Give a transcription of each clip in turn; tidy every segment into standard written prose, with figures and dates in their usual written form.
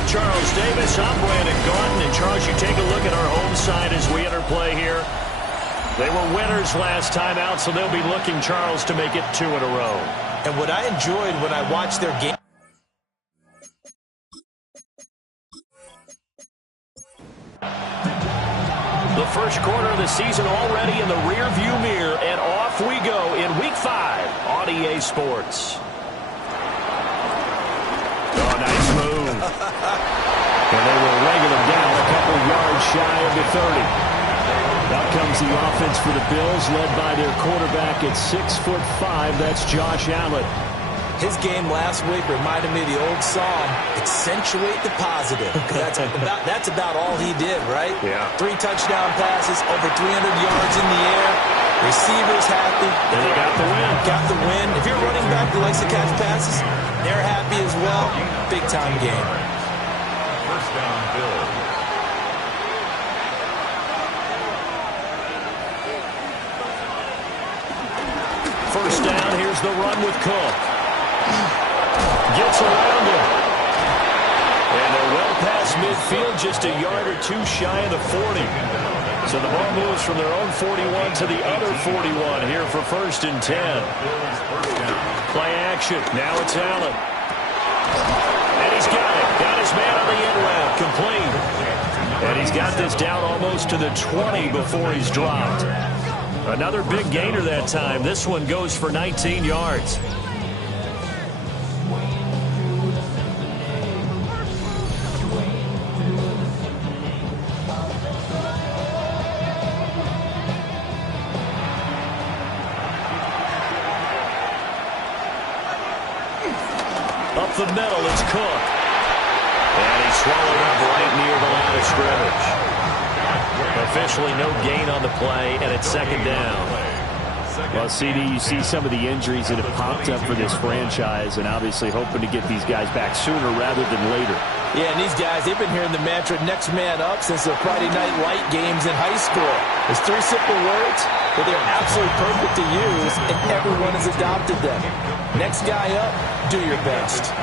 with Charles Davis. I'm Brandon Gaudin. And, Charles, you take a look at our home side as we enter play here. They were winners last time out, so they'll be looking, Charles, to make it 2 in a row. And what I enjoyed when I watched their game. The first quarter of the season already in the rear-view mirror, and off we go in Week 5 on EA Sports. Oh, nice move. And they will wrangle him down a couple yards shy of the 30. Out comes the offense for the Bills, led by their quarterback at 6'5". That's Josh Allen. His game last week reminded me of the old song, accentuate the positive. That's about all he did, right? Yeah. 3 touchdown passes, over 300 yards in the air. Receivers happy. And they got the win. Got the win. If you're a running back that likes to catch passes, they're happy as well. Big-time game. First down, Bills. First down, here's the run with Cook. Gets around him. And they're well past midfield, just a yard or 2 shy of the 40. So the ball moves from their own 41 to the other 41 here for 1st and 10. Play action. Now it's Allen. And he's got it. Got his man on the end route. Complete. And he's got this down almost to the 20 before he's dropped. Another big gainer that time. This one goes for 19 yards. Up the middle, it's Cook. And he's swallowed up right near the line of scrimmage. Officially no gain on the play, and it's 2nd down. Well, CD, you see some of the injuries that have popped up for this franchise, and obviously hoping to get these guys back sooner rather than later. Yeah, and these guys, they've been hearing the mantra, next man up, since the Friday Night Light games in high school. It's 3 simple words, but they're absolutely perfect to use, and everyone has adopted them. Next guy up, do your best.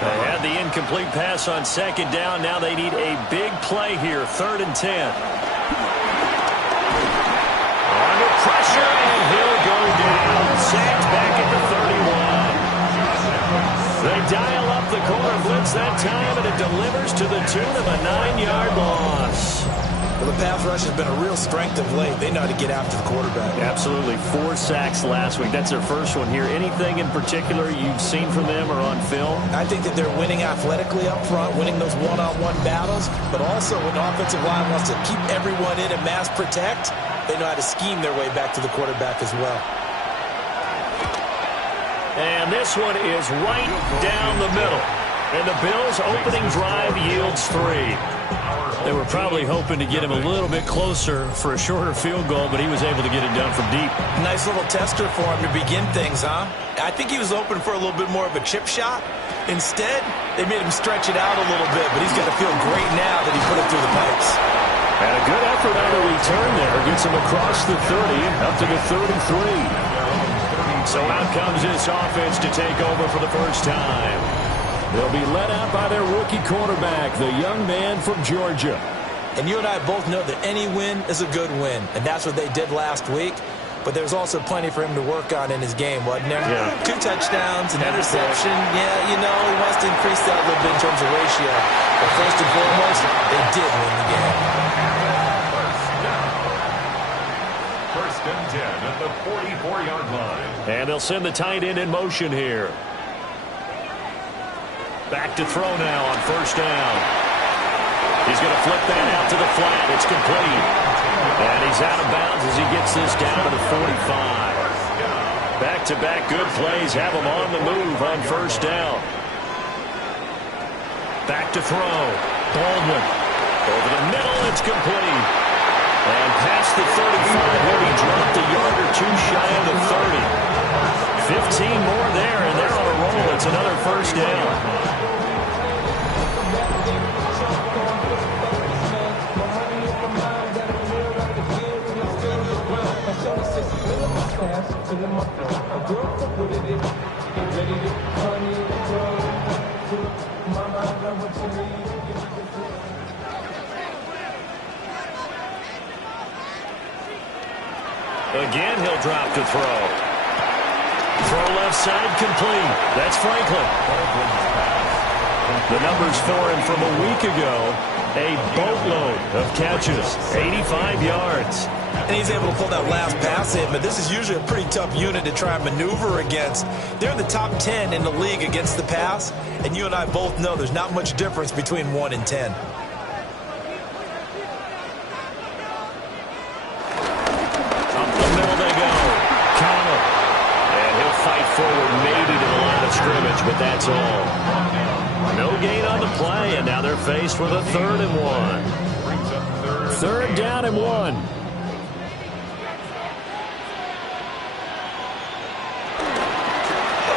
They had the incomplete pass on 2nd down. Now they need a big play here, 3rd and 10. Under pressure, and he'll go down. Sacked back at the 31. They dial up the corner blitz that time, and it delivers to the tune of a 9-yard loss. Well, the pass rush has been a real strength of late. They know how to get after the quarterback. Absolutely. 4 sacks last week. That's their first one here. Anything in particular you've seen from them or on film? I think that they're winning athletically up front, winning those one-on-one battles, but also when the offensive line wants to keep everyone in and mass protect, they know how to scheme their way back to the quarterback as well. And this one is right down the middle. And the Bills' opening drive yields 3. They were probably hoping to get him a little bit closer for a shorter field goal, but he was able to get it done from deep. Nice little tester for him to begin things, huh? I think he was open for a little bit more of a chip shot. Instead, they made him stretch it out a little bit, but he's got to feel great now that he put it through the pipes. And a good effort on the return there. Gets him across the 30, up to the 33. So out comes this offense to take over for the first time. They'll be led out by their rookie quarterback, the young man from Georgia. And you and I both know that any win is a good win, and that's what they did last week. But there's also plenty for him to work on in his game, wasn't there? Yeah. 2 touchdowns, an interception. Yeah, you know, he wants to increase that a little bit in terms of ratio. But first and foremost, they did win the game. First and 10 at the 44-yard line. And they'll send the tight end in motion here. Back to throw now on first down. He's going to flip that out to the flat. It's complete. And he's out of bounds as he gets this down to the 45. Back-to-back good plays have him on the move on first down. Back to throw. Baldwin. Over the middle, it's complete. And past the 35 where he dropped a yard or 2 shy of the 30. 15 more there, and they're on a roll. It's another first down. Again, he'll drop to throw. Throw left side complete. That's Franklin. The numbers for him from a week ago, a boatload of catches, 85 yards. And he's able to pull that last pass in, but this is usually a pretty tough unit to try and maneuver against. They're in the top 10 in the league against the pass, and you and I both know there's not much difference between 1 and 10. Scrimmage, but that's all. No gain on the play, and now they're faced with a 3rd and 1. 3rd down and 1.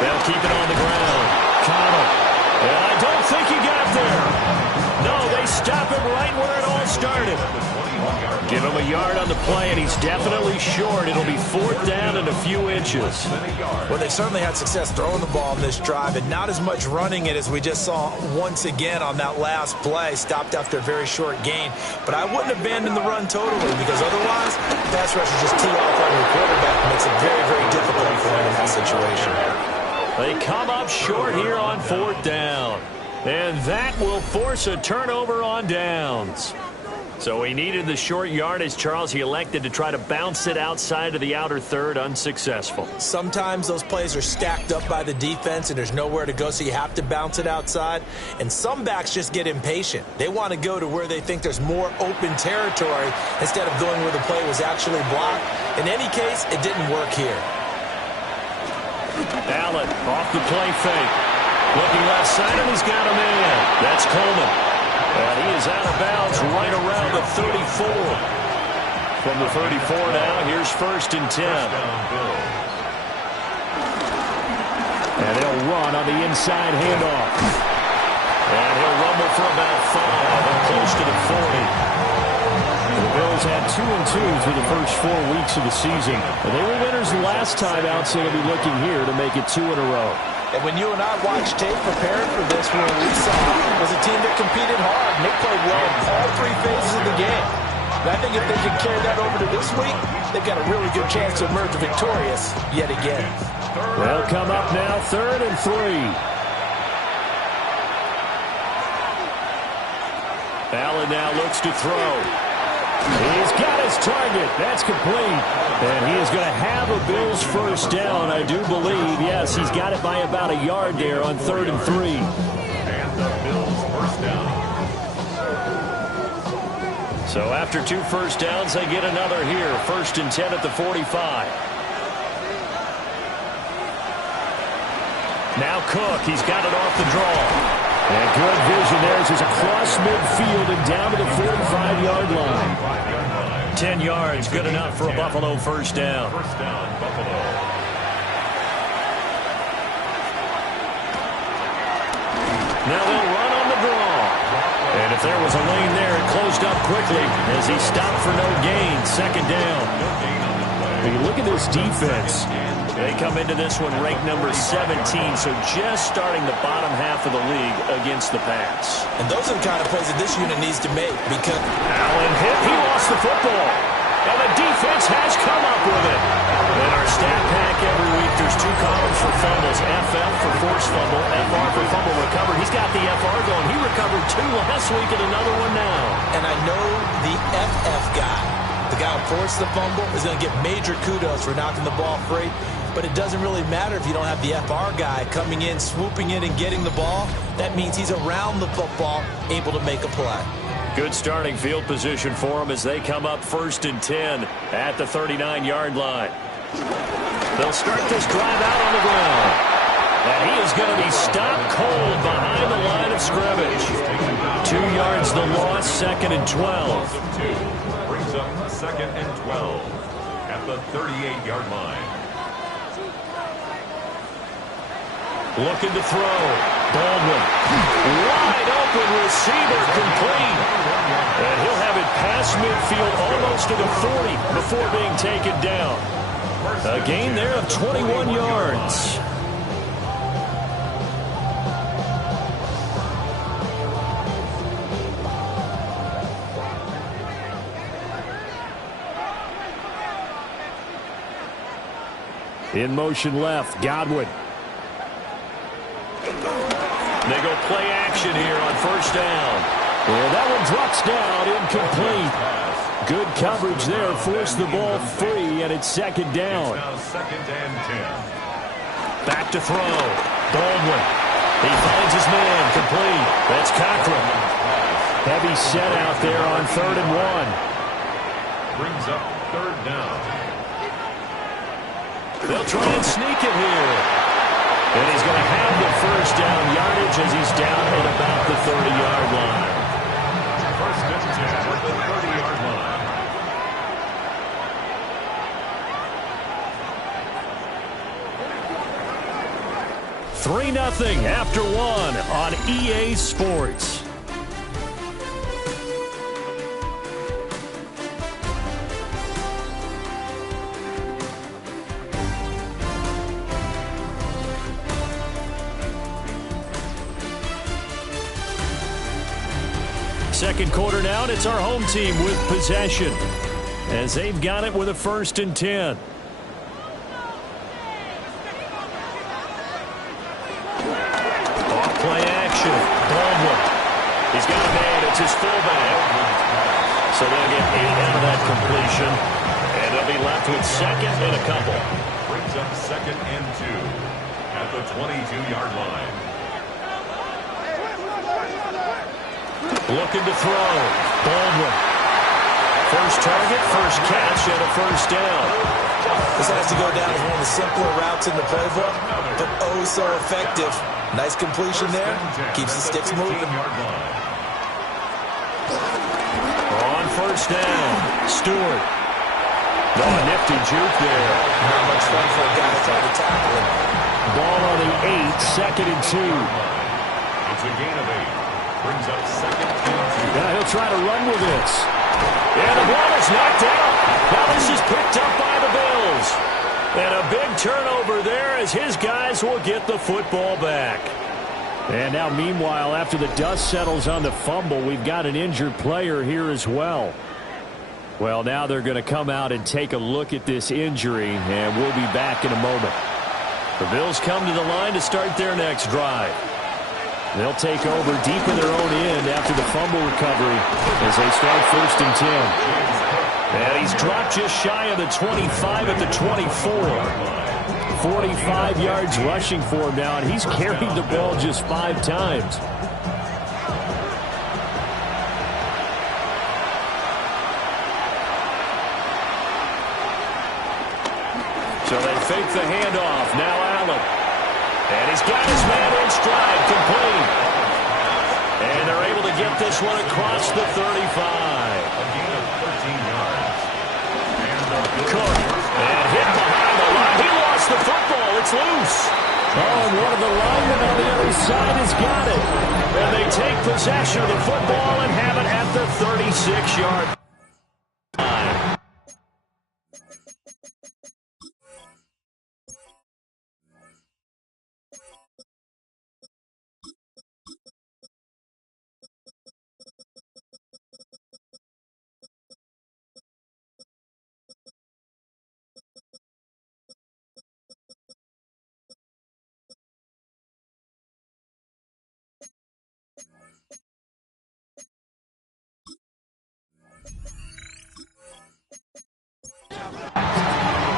They'll keep it on the ground. Connell. And I don't think he got there. No, they stop him right where it all started. Give him a yard on the play, and he's definitely short. It'll be 4th down and a few inches. Well, they certainly had success throwing the ball in this drive, and not as much running it as we just saw once again on that last play. Stopped after a very short gain. But I wouldn't abandon the run totally, because otherwise, pass rushers just tee off on your quarterback. It makes it very, very difficult for him in that situation. They come up short here on 4th down. And that will force a turnover on downs. So he needed the short yardage, Charles. He elected to try to bounce it outside of the outer third, unsuccessful. Sometimes those plays are stacked up by the defense and there's nowhere to go, so you have to bounce it outside. And some backs just get impatient. They want to go to where they think there's more open territory instead of going where the play was actually blocked. In any case, it didn't work here. Allen off the play fake. Looking left side, and he's got a man. That's Coleman. And he is out of bounds right around the 34. From the 34 now, here's 1st and 10. And they'll run on the inside handoff. And he'll rumble for about 5 and close to the 40. The Bills had 2-2 through the first 4 weeks of the season. And they were winners last time out, so they'll be looking here to make it 2 in a row. And when you and I watched tape preparing for this one, we saw was a team that competed hard. And they played well in all 3 phases of the game. And I think if they can carry that over to this week, they've got a really good chance to emerge victorious yet again. They'll come up now 3rd and 3. Allen now looks to throw. He's got his target. That's complete. And he is going to have a Bills first down, I do believe. Yes, he's got it by about a yard there on 3rd and 3. And the Bills first down. So after 2 first downs, they get another here. 1st and 10 at the 45. Now Cook. He's got it off the draw. And good vision there as he's across midfield and down to the 45-yard line. 10 yards, good enough for a Buffalo first down. First down, Buffalo. Now they'll run on the draw. And if there was a lane there, it closed up quickly as he stopped for no gain. 2nd down. When you look at this defense, they come into this one ranked number 17, so just starting the bottom half of the league against the pass. And those are the kind of plays that this unit needs to make because Allen hit. He lost the football. And the defense has come up with it. In our stat pack every week, there's 2 columns for fumbles. FF for forced fumble, FR for fumble recovered. He's got the FR going. He recovered 2 last week and another one now. And I know the FF guy, the guy who forced the fumble, is going to get major kudos for knocking the ball free. But it doesn't really matter if you don't have the FR guy coming in, swooping in, and getting the ball. That means he's around the football, able to make a play. Good starting field position for him as they come up 1st and 10 at the 39-yard line. They'll start this drive out on the ground. And he is going to be stopped cold behind the line of scrimmage. 2 yards the loss, 2nd and 12. Brings up 2nd and 12 at the 38-yard line. Looking to throw. Baldwin. Wide open receiver complete. And he'll have it past midfield almost to the 40 before being taken down. A gain there of 21 yards. In motion left, Godwin. They go play action here on first down. And that one drops down, incomplete. Good coverage there, forced the ball free, and it's second down. It's now second and 10. Back to throw. Baldwin. He finds his man, complete. That's Cochran. Heavy set out there on 3rd and 1. Brings up third down. They'll try and sneak it here. And he's going to have the first down yardage as he's down at about the 30-yard line. First and 10 at the 30-yard line. Three 3-0 after one on EA Sports. Second quarter now, and it's our home team with possession as they've got it with a 1st and 10. Off play action. Baldwin. He's got a man. It's his fullback. So they'll get 8 out of that completion, and they'll be left with second and a couple. Brings up second and 2 at the 22-yard line. Looking to throw. Baldwin. First target, first catch, and a first down. This has to go down as one of the simpler routes in the playbook, but oh so effective. Nice completion there. Keeps the sticks moving. On first down, Stewart. Oh, nifty juke there. Not much fun for a guy trying to tackle him. Ball on the 8, 2nd and 2. It's a gain of 8. Brings up second and 2. Now he'll try to run with this. And the ball is knocked out. Now this is picked up by the Bills. And a big turnover there as his guys will get the football back. And now, meanwhile, after the dust settles on the fumble, we've got an injured player here as well. Well, now they're going to come out and take a look at this injury, and we'll be back in a moment. The Bills come to the line to start their next drive. They'll take over deep in their own end after the fumble recovery as they start 1st and 10. And he's dropped just shy of the 25 at the 24. 45 yards rushing for him now, and he's carried the ball just 5 times. So they fake the handoff. Now Allen. And he's got his man in stride, complete. And they're able to get this one across the 35. A gain of 13 yards. Cook. And hit behind the line. He lost the football. It's loose. Oh, and one of the linemen on the other side has got it. And they take possession of the football and have it at the 36-yard line.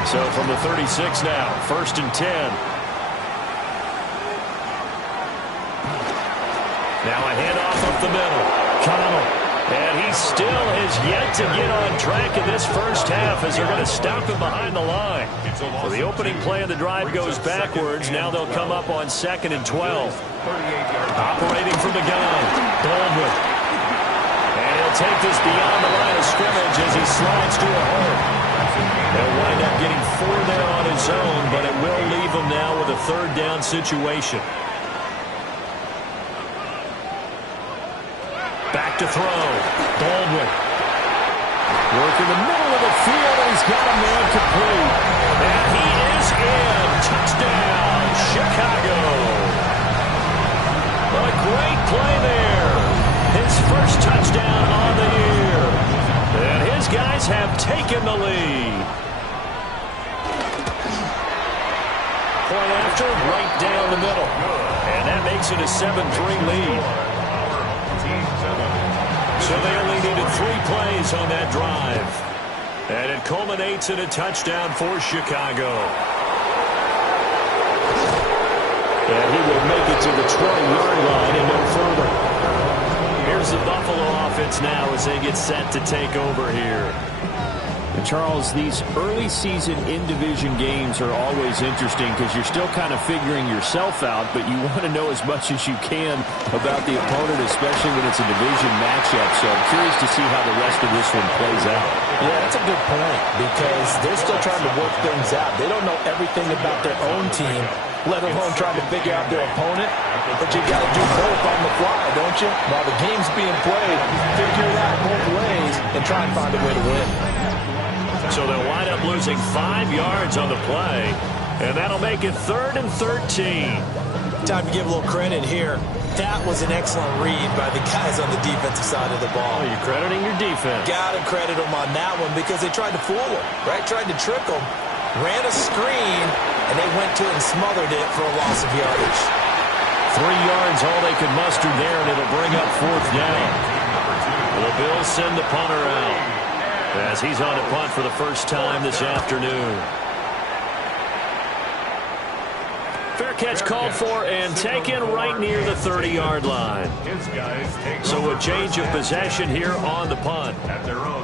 So from the 36 now, 1st and 10. Now a handoff up the middle. Connell. And he still has yet to get on track in this first half as they're going to stop him behind the line. So the opening play of the drive goes backwards. Now they'll come up on 2nd and 12. Operating from the gun. Baldwin. And he'll take this beyond the line of scrimmage as he slides to a hole. They'll wind up getting 4 there on his own, but it will leave him now with a 3rd down situation. Back to throw. Baldwin. Work in the middle of the field, and he's got a man complete. And he is in. Touchdown, Chicago. A great play there. His first touchdown on the year. And his guys have taken the lead. point after, right down the middle. And that makes it a 7-3 lead. So they only needed 3 plays on that drive. And it culminates in a touchdown for Chicago. And he will make it to the 20-yard line and no further. Here's the Buffalo offense now as they get set to take over here. And Charles, these early season in-division games are always interesting because you're still kind of figuring yourself out, but you want to know as much as you can about the opponent, especially when it's a division matchup. So I'm curious to see how the rest of this one plays out. Yeah, that's a good point because they're still trying to work things out. They don't know everything about their own team, let alone trying to figure out their opponent. But you got to do both on the fly, don't you? While the game's being played, figure it out both ways and try and find a way to win. So they'll wind up losing 5 yards on the play, and that'll make it 3rd and 13. Time to give a little credit here. That was an excellent read by the guys on the defensive side of the ball. Oh, you're crediting your defense. Got to credit them on that one because they tried to fool them, right? Tried to trick them, ran a screen, and they went to it and smothered it for a loss of yardage. 3 yards, all they could muster there, and it'll bring up 4th down. The Bills send the punter out as he's on to punt for the first time this afternoon. Fair catch called for and taken right near the 30-yard line. So a change of possession here on the punt.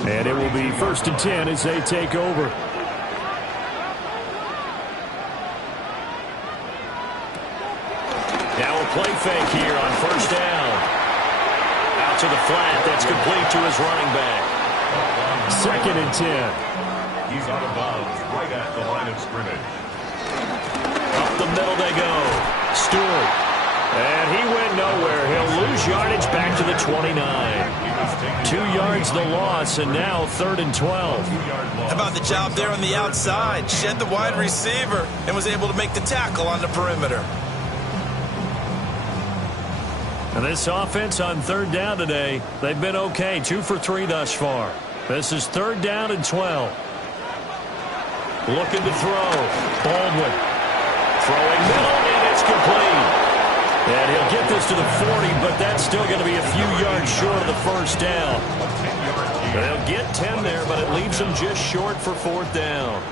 And it will be 1st and 10 as they take over. Now a play fake here on 1st down. Out to the flat. That's complete to his running back. 2nd and 10. He's out of bounds right at the line of scrimmage. Up the middle they go. Stewart. And he went nowhere. He'll lose yardage back to the 29. 2 yards the loss, and now 3rd and 12. How about the job there on the outside? Shed the wide receiver and was able to make the tackle on the perimeter. And this offense on 3rd down today, they've been okay. 2 for 3 thus far. This is 3rd down and 12. Looking to throw. Baldwin. Throwing middle, and it's complete. And he'll get this to the 40, but that's still going to be a few yards short of the 1st down. They'll get 10 there, but it leaves them just short for 4th down.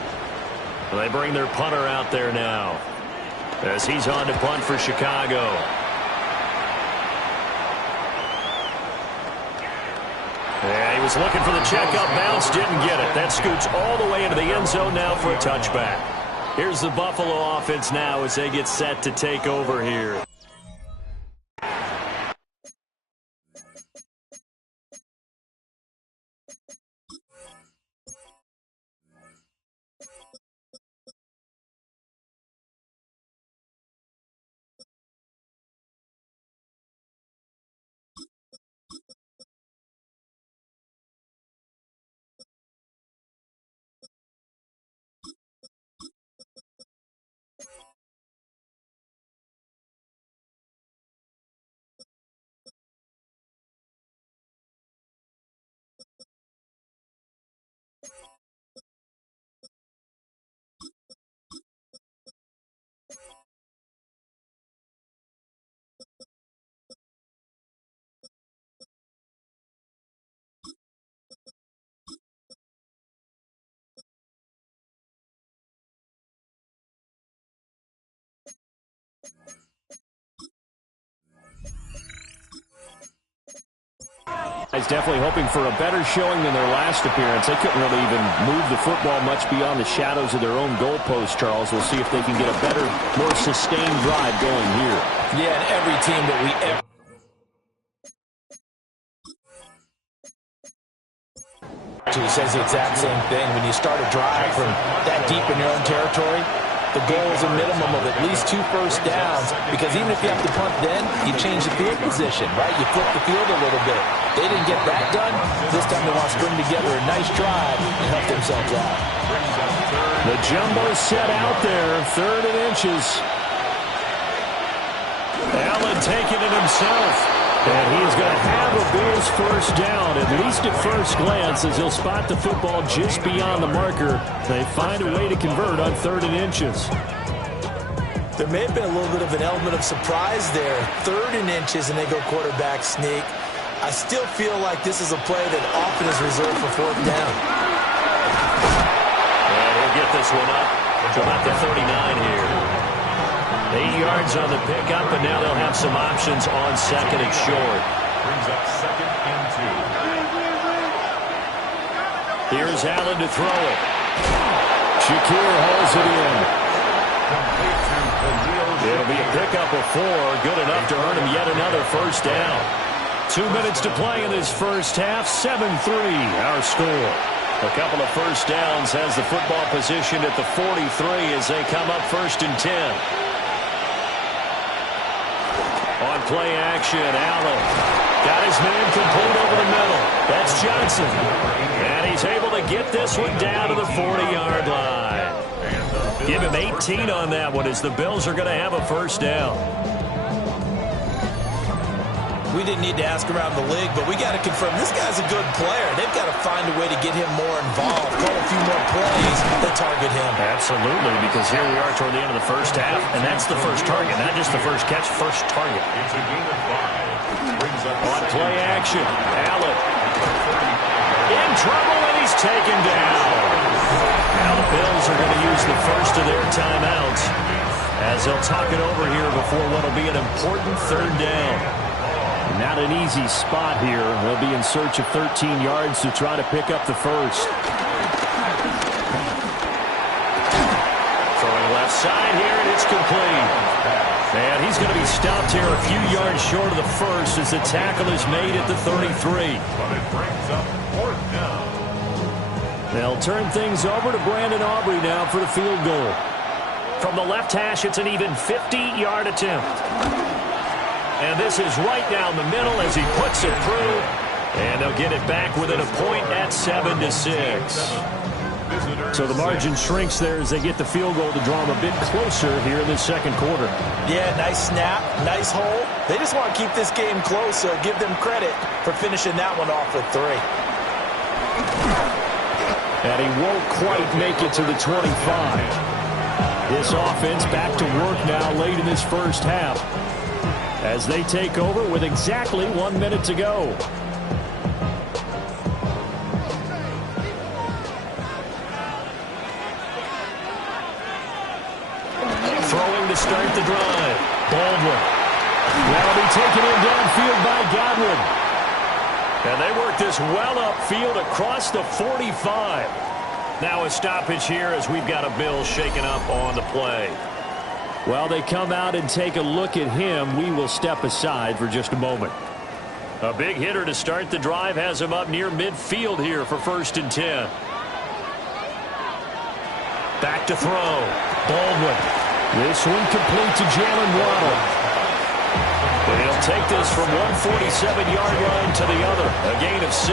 They bring their punter out there now as he's on to punt for Chicago. Yeah, he was looking for the checkup bounce, didn't get it. That scoots all the way into the end zone now for a touchback. Here's the Buffalo offense now as they get set to take over here. Is definitely hoping for a better showing than their last appearance. They couldn't really even move the football much beyond the shadows of their own goalpost, Charles. We'll see if they can get a better, more sustained drive going here. Yeah, and every team that we ever... says the exact same thing. When you start a drive from that deep in your own territory, the goal is a minimum of at least 2 first downs, because even if you have to punt then, you change the field position, right? You flip the field a little bit. They didn't get that done. This time they want to string together a nice drive and help themselves out. The jumbo set out there, 3rd and inches. Allen taking it himself. And he is going to have a Bills first down, at least at first glance, as he'll spot the football just beyond the marker. They find a way to convert on 3rd and inches. There may have been a little bit of an element of surprise there. 3rd and inches, and they go quarterback sneak. I still feel like this is a play that often is reserved for 4th down. And he'll get this one up to about the 39 here. 8 yards on the pickup, and now they'll have some options on 2nd and short. Brings up 2nd and 2. Here's Allen to throw it. Shakir holds it in. It'll be a pickup of 4, good enough to earn him yet another 1st down. 2 minutes to play in this first half, 7-3 our score. A couple of 1st downs has the football position at the 43 as they come up 1st and 10. On play action, Allen got his man complete over the middle. That's Johnson. And he's able to get this one down to the 40-yard line. Give him 18 on that one as the Bills are going to have a 1st down. We didn't need to ask around the league, but we got to confirm this guy's a good player. They've got to find a way to get him more involved, call a few more plays that target him. Absolutely, because here we are toward the end of the first half, and that's the first target, not just the first catch, first target. It's a gain of 5. Brings up On play action, Allen in trouble, and he's taken down. Now the Bills are going to use the first of their timeouts as they'll talk it over here before what will be an important 3rd down. Not an easy spot here. They'll be in search of 13 yards to try to pick up the first. Throwing left side here, and it's complete. And he's going to be stopped here a few yards short of the first as the tackle is made at the 33. But it brings up 4th down. They'll turn things over to Brandon Aubrey now for the field goal. From the left hash, it's an even 50-yard attempt. And this is right down the middle as he puts it through. And they'll get it back within a point at 7-6. So the margin shrinks there as they get the field goal to draw them a bit closer here in the 2nd quarter. Yeah, nice snap, nice hole. They just want to keep this game close, so give them credit for finishing that one off with 3. And he won't quite make it to the 25. This offense back to work now late in this first half as they take over with exactly 1 minute to go. Throwing to start the drive. Baldwin. That'll be taken in downfield by Godwin. And they work this well upfield across the 45. Now a stoppage here as we've got a Bill shaken up on the play. Well, they come out and take a look at him. We will step aside for just a moment. A big hitter to start the drive has him up near midfield here for 1st and 10. Back to throw. Baldwin. This one complete to Jalen Waddle. And he'll take this from 147-yard line to the other. A gain of 6.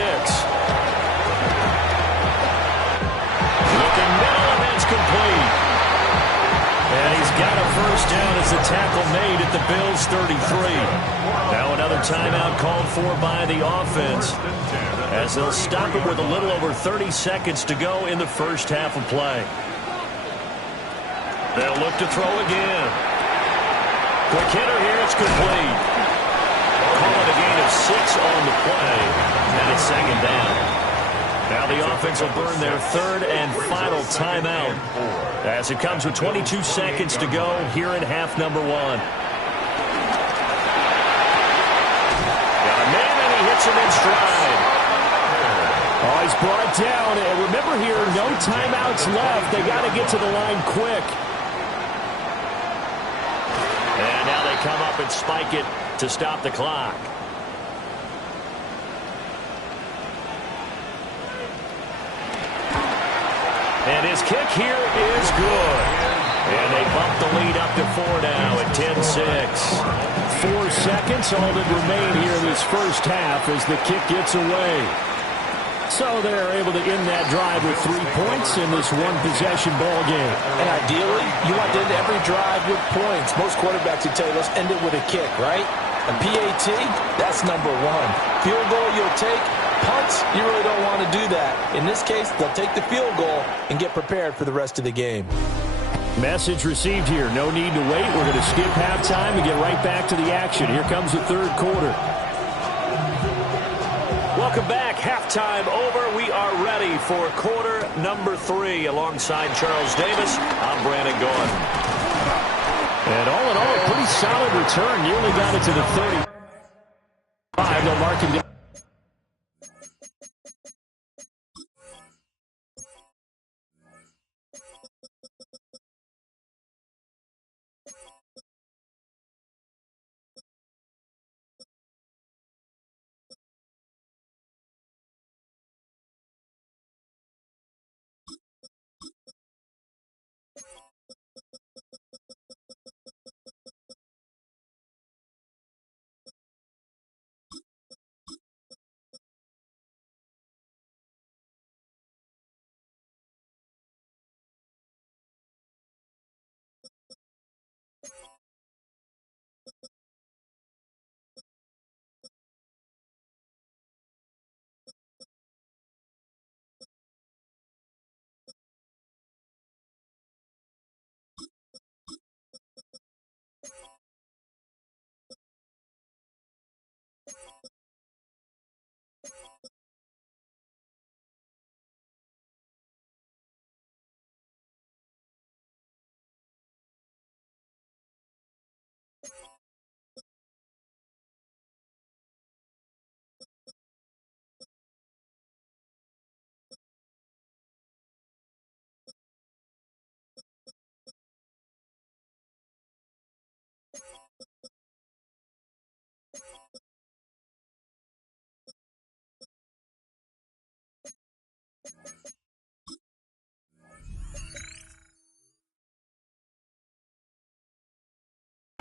Looking middle, and that's complete. And he's got a 1st down as the tackle made at the Bills' 33. Now another timeout called for by the offense as they'll stop it with a little over 30 seconds to go in the first half of play. They'll look to throw again. Quick hitter here, it's complete. Call it a gain of 6 on the play, and it's 2nd down. Now the offense will burn their 3rd and final timeout as it comes with 22 seconds to go here in half number 1. Got a man, and he hits him in stride. Oh, he's brought down. And remember here, no timeouts left. They got to get to the line quick. And now they come up and spike it to stop the clock. And his kick here is good. And they bump the lead up to 4 now at 10-6. 4 seconds, all that remain here in this first half as the kick gets away. So they're able to end that drive with 3 points in this one-possession ball game. And ideally, you want to end every drive with points. Most quarterbacks would tell you, let's end it with a kick, right? A PAT, that's number 1. Field goal you'll take. Punts, you really don't want to do that. In this case, they'll take the field goal and get prepared for the rest of the game. Message received here. No need to wait. We're going to skip halftime and get right back to the action. Here comes the third quarter. Welcome back. Halftime over. We are ready for quarter number 3. Alongside Charles Davis, I'm Brandon Gaudin. And all in all, a pretty solid return. Nearly got it to the 35. They'll mark him down.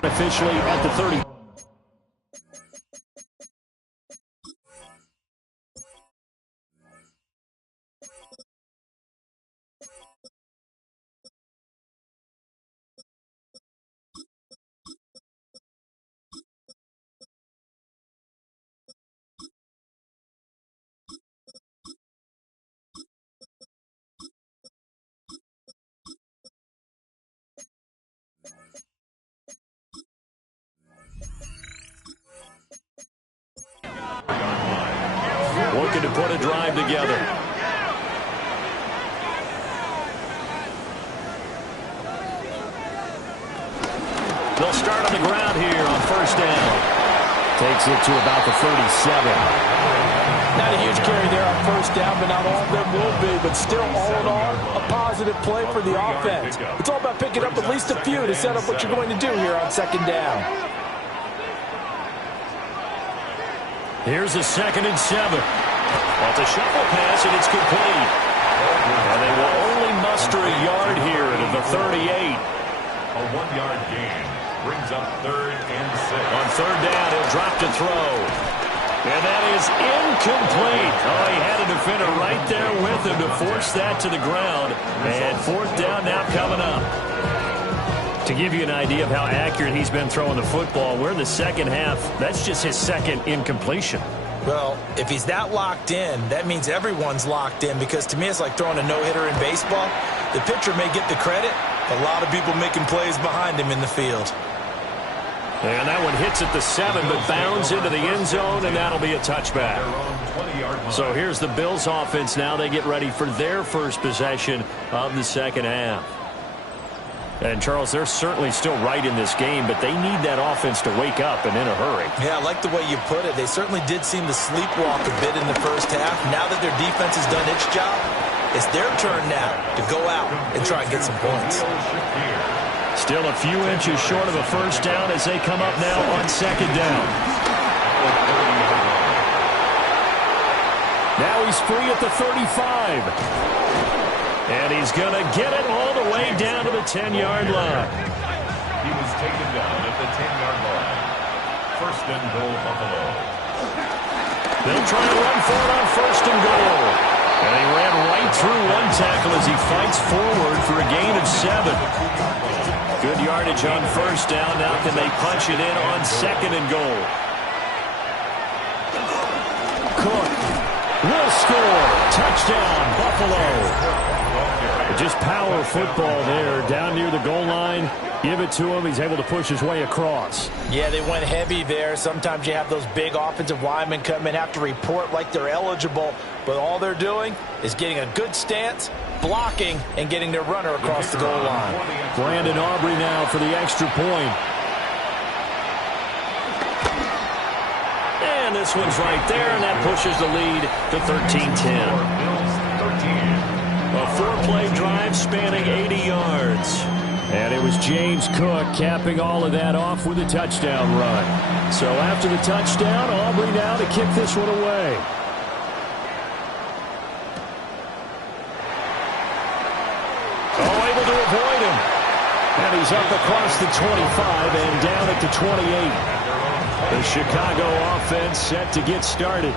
Officially at the 30. Looking to put a drive together. They'll start on the ground here on first down. Takes it to about the 37. Not a huge carry there on first down, but not all of them will be. But still, all in all, a positive play for the offense. It's all about picking up at least a few to set up what you're going to do here on second down. Here's a 2nd and 7. Well, it's a shuffle pass, and it's complete. And they will only muster a yard here to the 38. A 1-yard gain brings up 3rd and 6. On third down, he'll drop to throw. And that is incomplete. Oh, he had a defender right there with him to force that to the ground. And 4th down now coming up. To give you an idea of how accurate he's been throwing the football, we're in the second half. That's just his 2nd incompletion. Well, if he's that locked in, that means everyone's locked in, because to me it's like throwing a no-hitter in baseball. The pitcher may get the credit, but a lot of people making plays behind him in the field. And that one hits at the 7, but bounds into the end zone, and that'll be a touchback. So here's the Bills offense now. They get ready for their first possession of the second half. And, Charles, they're certainly still right in this game, but they need that offense to wake up and in a hurry. Yeah, I like the way you put it. They certainly did seem to sleepwalk a bit in the first half. Now that their defense has done its job, it's their turn now to go out and try and get some points. Still a few inches short of a first down as they come up now on second down. Now he's free at the 35. And he's going to get it all the way down to the 10-yard line. He was taken down at the 10-yard line. 1st and goal, Buffalo. They'll try to run for it on 1st and goal. And he ran right through one tackle as he fights forward for a gain of 7. Good yardage on first down. Now can they punch it in on 2nd and goal? Cook will score. Touchdown, Buffalo. Just power football there. Down near the goal line. Give it to him. He's able to push his way across. Yeah, they went heavy there. Sometimes you have those big offensive linemen come in, have to report like they're eligible. But all they're doing is getting a good stance, blocking, and getting their runner across the goal line. Brandon Aubrey now for the extra point. And this one's right there, and that pushes the lead to 13-10. A 4-play drive spanning 80 yards. And it was James Cook capping all of that off with a touchdown run. So after the touchdown, Aubrey now to kick this one away. Oh, able to avoid him. And he's up across the 25 and down at the 28. The Chicago offense set to get started.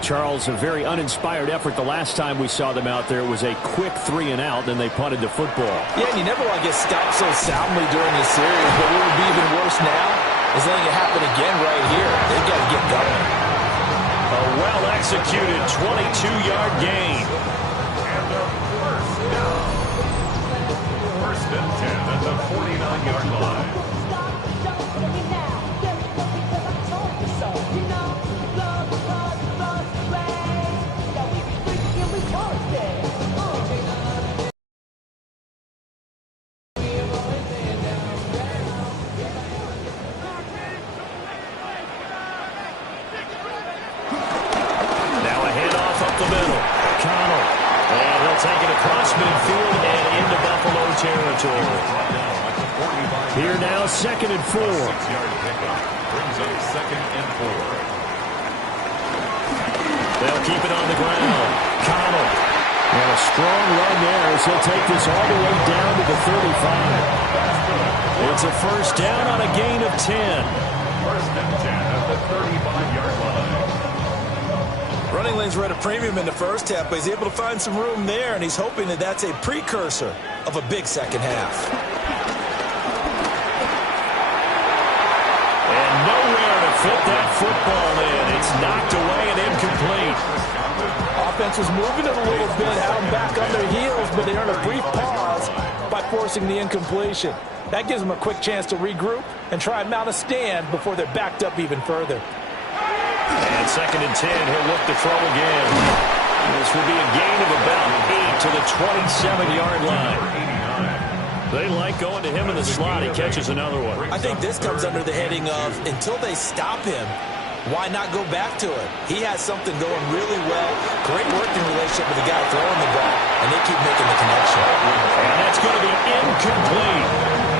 Charles, a very uninspired effort the last time we saw them out there. It was a quick 3-and-out, then they punted the football. Yeah, and you never want to get stopped so soundly during the series, but what would be even worse now is letting it happen again right here. They've got to get going. A well-executed 22-yard gain. And the first down. First and 10 at the 49-yard line. Here now, 2nd and 4. 6-yard pickup brings up 2nd and 4. They'll keep it on the ground. Connell. And a strong run there as he'll take this all the way down to the 35. It's a first down on a gain of 10. First and 10 at the 35-yard line. Running lanes were at a premium in the first half, but he's able to find some room there, and he's hoping that that's a precursor of a big second half. And nowhere to fit that football in. It's knocked away and incomplete. Offense was moving it a little bit, had them back on their heels, but they earned a brief pause by forcing the incompletion. That gives them a quick chance to regroup and try and mount a stand before they're backed up even further. And 2nd and 10, he'll look to throw again. This will be a gain of about 8 to the 27-yard line. They like going to him in the slot. He catches another one. I think this comes under the heading of, until they stop him, why not go back to it? He has something going really well. Great working relationship with the guy throwing the ball, and they keep making the connection. And that's going to be incomplete.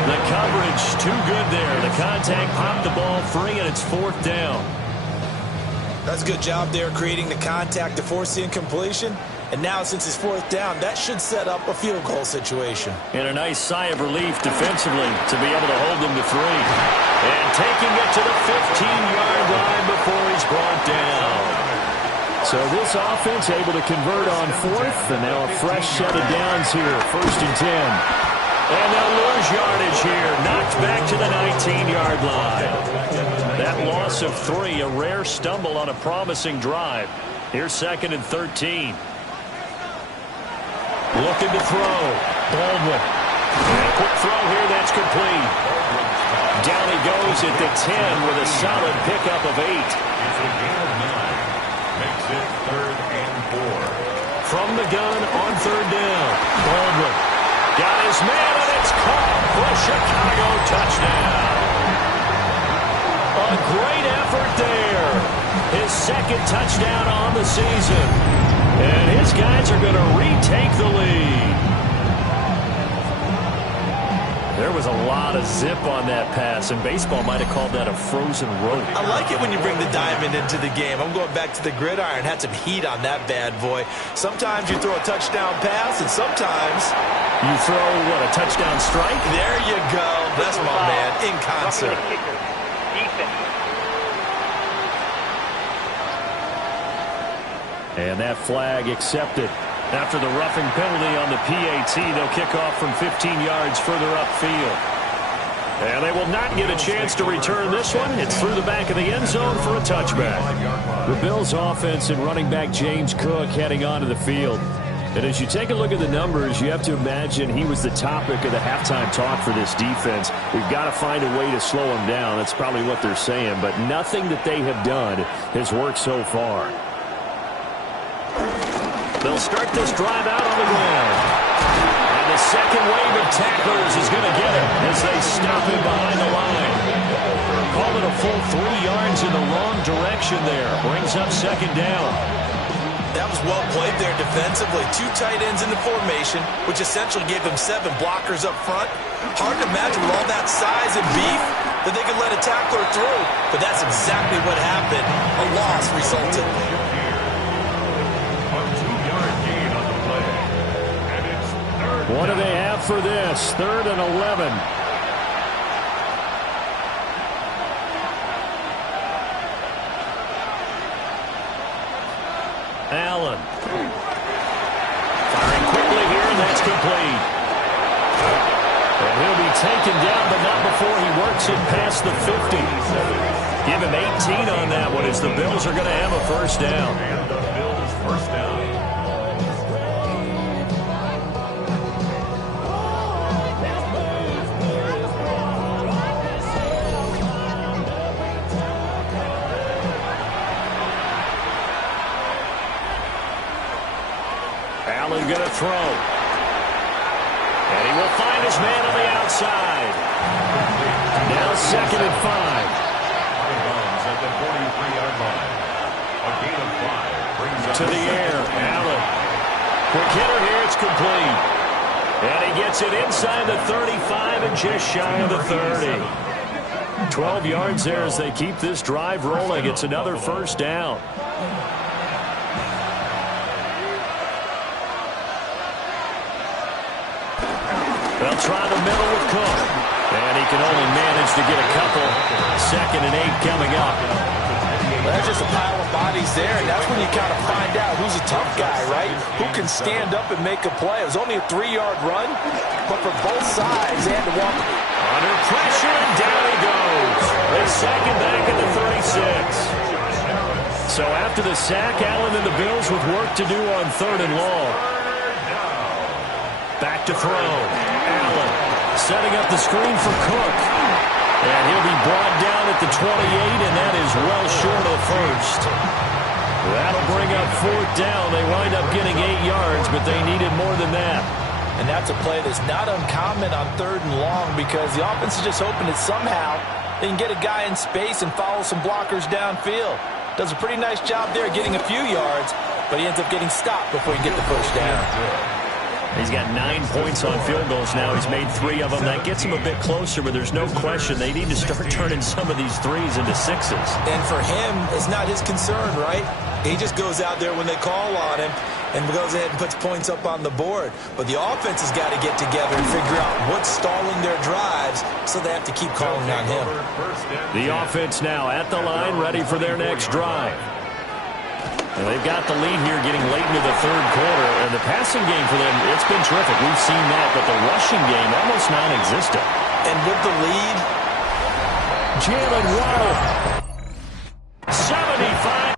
The coverage too good there. The contact popped the ball free, and it's 4th down. That's a good job there creating the contact to force the incompletion. And now, since it's 4th down, that should set up a field goal situation. And a nice sigh of relief defensively to be able to hold them to 3. And taking it to the 15-yard line before he's brought down. So this offense able to convert on 4th, and now a fresh set of downs here, 1st and 10. And they'll lose yardage here, knocked back to the 19-yard line. That loss of 3, a rare stumble on a promising drive. Here's 2nd and 13. Looking to throw. Baldwin. And a quick throw here, that's complete. Down he goes at the 10 with a solid pickup of 8. It's a gain of 9. Makes it 3rd and 4. From the gun on 3rd down. Baldwin. Got his man, and it's caught for a Chicago touchdown. A great effort there. His 2nd touchdown on the season. And his guys are going to retake the lead. There was a lot of zip on that pass, and baseball might have called that a frozen rope. I like it when you bring the diamond into the game. I'm going back to the gridiron. Had some heat on that bad boy. Sometimes you throw a touchdown pass, and sometimes you throw, what, a touchdown strike? There you go. That's my man, in concert. And that flag accepted. After the roughing penalty on the PAT, they'll kick off from 15 yards further upfield. And they will not get a chance to return this one. It's through the back of the end zone for a touchback. The Bills offense and running back James Cook heading onto the field. And as you take a look at the numbers, you have to imagine he was the topic of the halftime talk for this defense. We've got to find a way to slow him down. That's probably what they're saying. But nothing that they have done has worked so far. They'll start this drive out on the ground. And the second wave of tacklers is going to get him as they stop him behind the line. Call it a full 3 yards in the wrong direction there. Brings up second down. That was well played there defensively. 2 tight ends in the formation, which essentially gave them 7 blockers up front. Hard to imagine with all that size and beef that they could let a tackler through. But that's exactly what happened. A loss resulted. A 2-yard gain on the play. And it's third. What do they have for this? 3rd and 11. Allen. Firing quickly here, and that's complete. And he'll be taken down, but not before he works it past the 50. Give him 18 on that one as the Bills are going to have a first down. And the Bills first down. Allen going to throw. And he will find his man on the outside. Now 2nd and 5. Runs at the 43-yard line. A gain of 5 brings up To the air, Allen. Quick hitter here, it's complete. And he gets it inside the 35 and just shy of the 30. 12 yards there as they keep this drive rolling. It's another first down. They'll try the middle with Cook. And he can only manage to get a couple. 2nd and 8 coming up. There's just a pile of bodies there, and that's when you kind of find out who's a tough guy, right? Who can stand up and make a play. It was only a 3-yard run, but for both sides, they had to walk. Under pressure, and down he goes. They sack him back at the 36. So after the sack, Allen and the Bills with work to do on 3rd and long. Back to throw. Allen setting up the screen for Cook. And he'll be brought down at the 28, and that is well short of the first. That'll bring up 4th down. They wind up getting 8 yards, but they needed more than that. And that's a play that's not uncommon on 3rd and long because the offense is just hoping that somehow they can get a guy in space and follow some blockers downfield. Does a pretty nice job there getting a few yards, but he ends up getting stopped before he can get the first down. He's got 9 points on field goals now. He's made 3 of them. That gets him a bit closer, but there's no question they need to start turning some of these 3s into 6s. And for him, it's not his concern, right? He just goes out there when they call on him and goes ahead and puts points up on the board. But the offense has got to get together and figure out what's stalling their drives, so they have to keep calling on him. The offense now at the line, ready for their next drive. And they've got the lead here getting late into the 3rd quarter. And the passing game for them, it's been terrific. We've seen that, but the rushing game almost non-existent. And with the lead, Jalen Waddle, 75.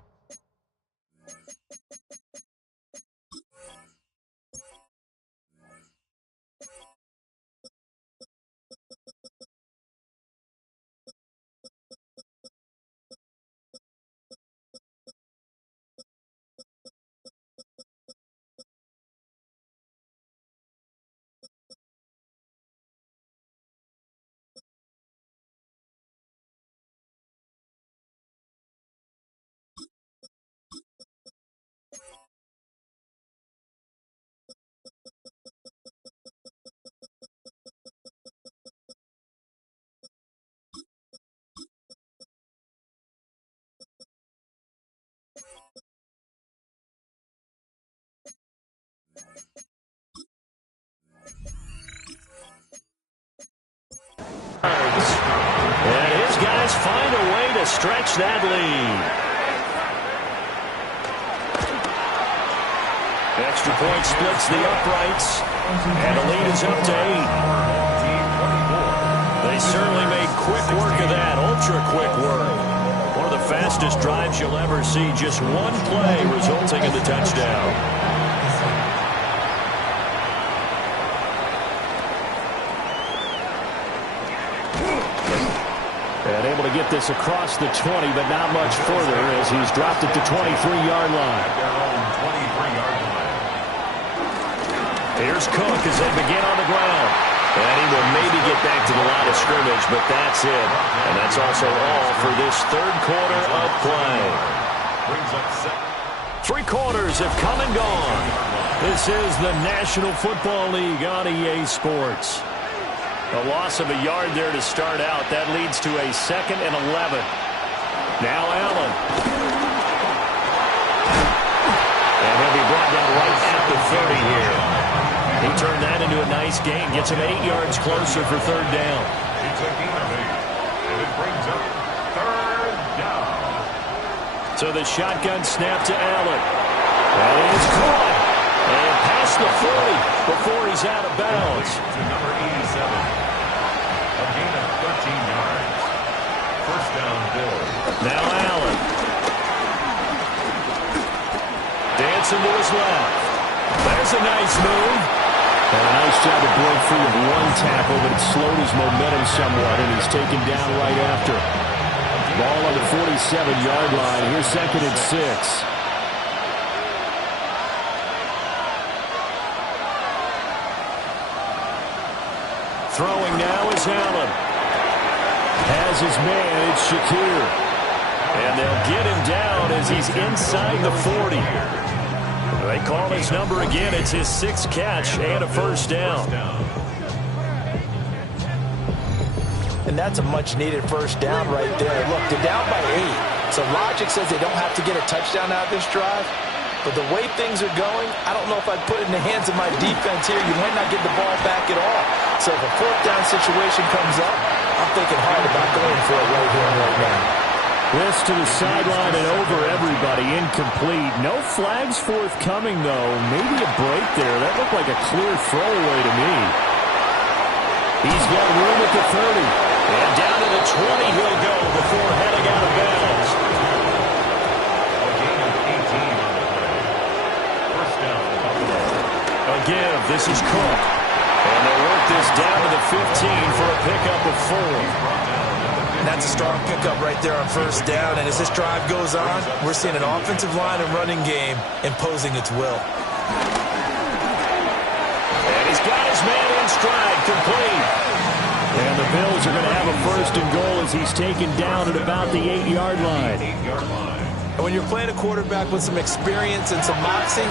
And his guys find a way to stretch that lead. Extra point splits the uprights, and the lead is up to 8. They certainly made quick work of that, ultra-quick work. One of the fastest drives you'll ever see, just one play resulting in the touchdown. Able to get this across the 20, but not much further as he's dropped it to 23-yard line. Their own 23-yard line. Here's Cook as they begin on the ground. And he will maybe get back to the line of scrimmage, but that's it. And that's also all for this third quarter of play. Brings up second. 3 quarters have come and gone. This is the National Football League on EA Sports. A loss of a yard there to start out. That leads to a 2nd and 11. Now Allen. And he'll be brought down right at the 30 here. He turned that into a nice gain. Gets him 8 yards closer for 3rd down. It's a gain of 8. And it brings up 3rd down. So the shotgun snap to Allen. And it is caught. And past the 40 before he's out of bounds. To number 87. A gain of 13 yards. 1st down, Bills. Now Allen. Dancing to his left. There's a nice move. And a nice job to break free of one tackle, but it slowed his momentum somewhat, and he's taken down right after. Ball on the 47-yard line. Here's 2nd and 6. Throwing now is Allen. Has his man, it's Shakir. And they'll get him down as he's inside the 40. They call his number again. It's his 6th catch and a 1st down. And that's a much-needed 1st down right there. Look, they're down by 8. So logic says they don't have to get a touchdown out of this drive. But the way things are going, I don't know if I'd put it in the hands of my defense here. You might not get the ball back at all. So if a 4th down situation comes up, I'm thinking hard about going for it right here and right now. This to the sideline and over everybody. Incomplete. No flags forthcoming, though. Maybe a break there. That looked like a clear throwaway to me. He's got room at the 30. And down to the 20 he'll go before heading out of bounds. A gain of 18 on the play. 1st down, Buffalo. A give. This is Cook. And they'll work this down to the 15 for a pickup of 4. That's a strong pickup right there on 1st down. And as this drive goes on, we're seeing an offensive line and running game imposing its will. And he's got his man in stride, complete. And the Bills are going to have a 1st and goal as he's taken down at about the 8-yard line. 8-yard line. And when you're playing a quarterback with some experience and some moxie,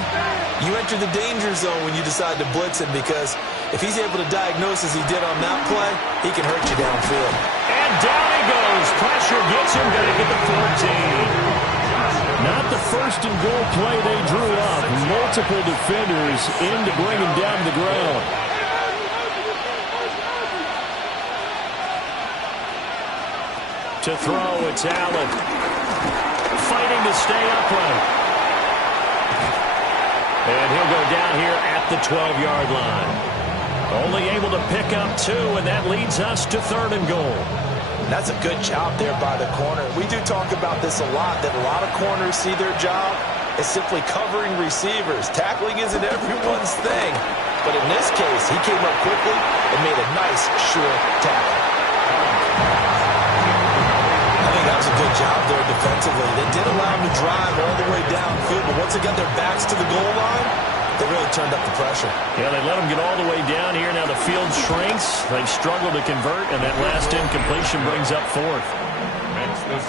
you enter the danger zone when you decide to blitz him, because if he's able to diagnose as he did on that play, he can hurt you downfield. And down he goes. Pressure gets him back at the 14. Not the 1st and goal play they drew up. Multiple defenders in to bring him down to the ground. To throw, it's Allen. Fighting to stay upright. And he'll go down here at the 12-yard line. Only able to pick up 2, and that leads us to 3rd and goal. That's a good job there by the corner. We do talk about this a lot, that a lot of corners see their job as simply covering receivers. Tackling isn't everyone's thing. But in this case, he came up quickly and made a nice, sure tackle. I think that was a good job there defensively. They did allow him to drive all the way downfield, but once they got their backs to the goal line, they really turned up the pressure. Yeah, they let him get all the way down here. Now the field shrinks. They've struggled to convert, and that last incompletion brings up 4th.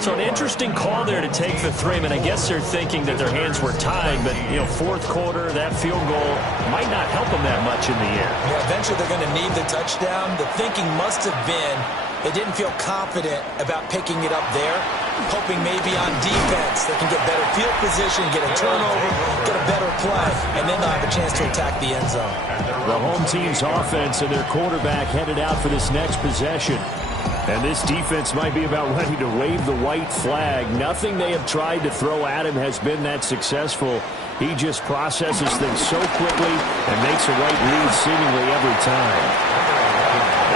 So an interesting call there to take the 3. I mean, I guess they're thinking that their hands were tied, but, you know, 4th quarter, that field goal might not help them that much in the air. Yeah, eventually they're going to need the touchdown. The thinking must have been they didn't feel confident about picking it up there, hoping maybe on defense they can get better field position, get a turnover, get a better play, and then they'll have a chance to attack the end zone. The home team's offense and their quarterback headed out for this next possession. And this defense might be about ready to wave the white flag. Nothing they have tried to throw at him has been that successful. He just processes things so quickly and makes a right read seemingly every time.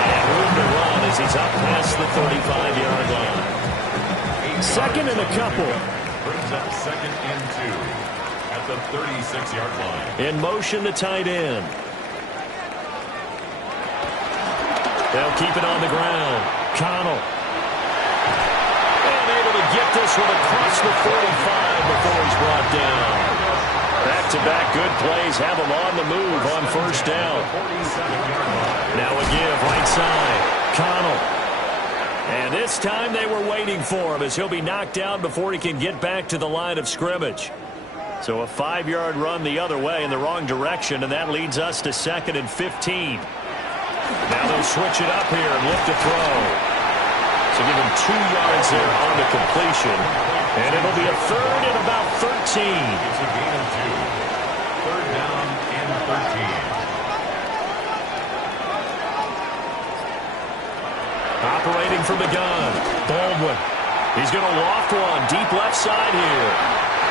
And room to run as he's up past the 35-yard line. 2nd and a couple. Brings up 2nd and 2 at the 36-yard line. In motion, the tight end. They'll keep it on the ground. Connell. to get this one across the 45 before he's brought down. Back-to-back good plays have him on the move on first down. Now a give right side. Connell. And this time they were waiting for him as he'll be knocked down before he can get back to the line of scrimmage. So a 5-yard run the other way in the wrong direction, and that leads us to 2nd and 15. Now they'll switch it up here and look to throw. So give him 2 yards there on the completion. And it'll be a 3rd and about 13. It's a gain of 2. 3rd down and 13. Operating from the gun, Baldwin. He's going to loft one deep left side here.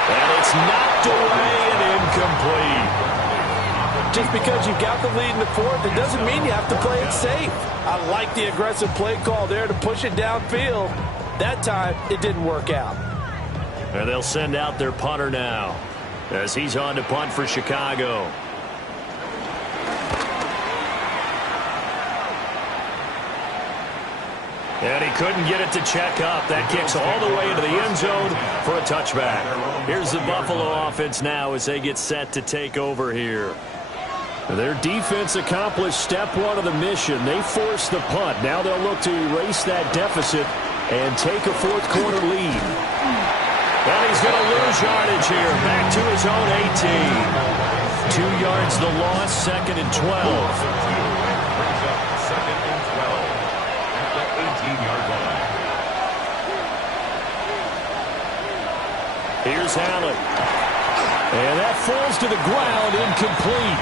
And it's knocked away and incomplete. Just because you've got the lead in the 4th, it doesn't mean you have to play it safe. I like the aggressive play call there to push it downfield. That time, it didn't work out. And they'll send out their punter now as he's on to punt for Chicago. And he couldn't get it to check up. That kicks all the way into the end zone for a touchback. Here's the Buffalo offense now as they get set to take over here. Their defense accomplished step 1 of the mission. They forced the punt. Now they'll look to erase that deficit and take a 4th quarter lead. And he's going to lose yardage here. Back to his own 18. 2 yards the loss, 2nd and 12. Brings up 2nd and 12 at the 18-yard line. Here's Allen. And that falls to the ground, incomplete.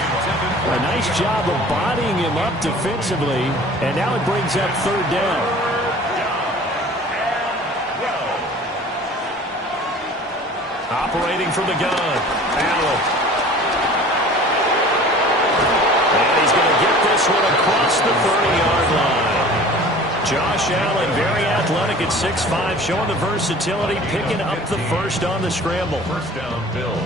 A nice job of bodying him up defensively. And now it brings up 3rd down. Operating from the gun, Allen. And he's going to get this one across the 30-yard line. Josh Allen, very athletic at 6'5", showing the versatility, picking up the first on the scramble. First down, Bills.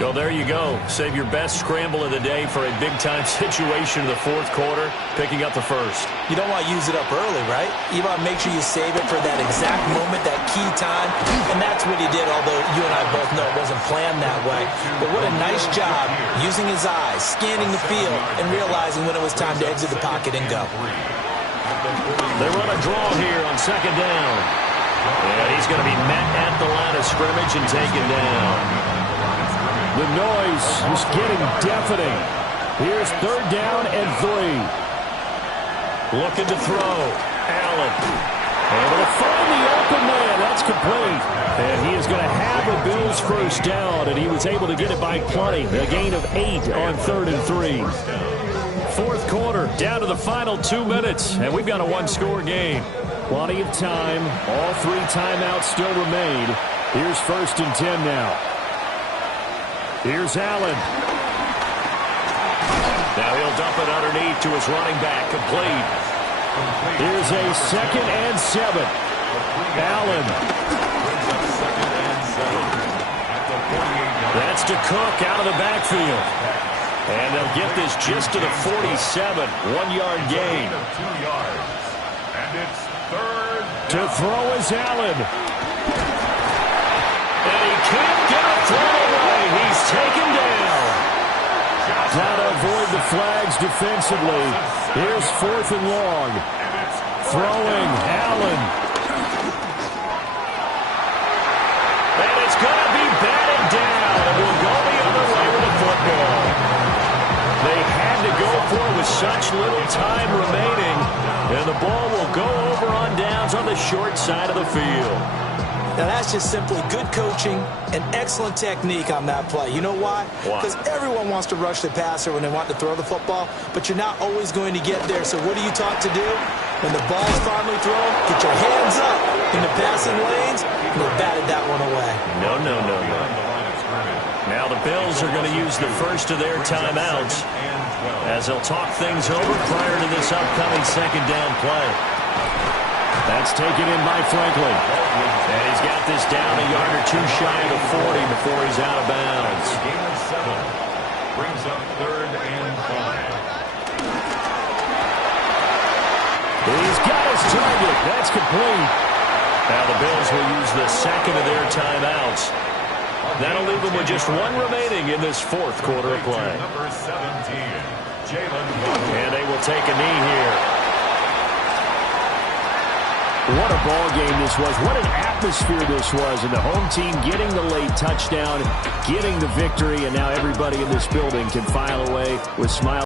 So there you go. Save your best scramble of the day for a big-time situation in the 4th quarter, picking up the first. You don't want to use it up early, right? You want to make sure you save it for that exact moment, that key time. And that's what he did, although you and I both know it wasn't planned that way. But what a nice job using his eyes, scanning the field, and realizing when it was time to exit the pocket and go. They run a draw here on 2nd down. And he's going to be met at the line of scrimmage and taken down. The noise is getting deafening. Here's 3rd down and 3. Looking to throw. Allen. Able to find the open man. That's complete. And he is going to have a Bills first down, and he was able to get it by plenty. A gain of 8 on 3rd and 3. 4th quarter, down to the final 2 minutes, and we've got a 1-score game. Plenty of time. All 3 timeouts still remain. Here's 1st and 10 now. Here's Allen. Now he'll dump it underneath to his running back. Complete. Here's a 2nd and 7. Allen. That's to Cook out of the backfield. And they'll get this just to the 47. 1-yard gain. 2 yards. And it's 3rd To throw is Allen. And he can't get a throw away. He's taken down. How to avoid the flags defensively. Here's 4th and long. Throwing Allen. And it's going to be batted down. And we'll go the other way with the football. They had to go for it with such little time remaining. And the ball will go over on downs on the short side of the field. Now, that's just simply good coaching and excellent technique on that play. You know why? Why? Because everyone wants to rush the passer when they want to throw the football, but you're not always going to get there. So what are you taught to do? When the ball's finally thrown, get your hands up in the passing lanes, and they batted that one away. No. Now the Bills are going to use the first of their timeouts as they'll talk things over prior to this upcoming 2nd down play. That's taken in by Franklin. And he's got this down a yard or 2 shy of the 40 before he's out of bounds. Gain of 7 brings up 3rd and 5. He's got his target. That's complete. Now the Bills will use the second of their timeouts. That'll leave them with just one remaining in this fourth quarter of play. Number 17, Jalen. And they will take a knee here. What a ball game this was. What an atmosphere this was. And the home team getting the late touchdown, getting the victory, and now everybody in this building can file away with smiles.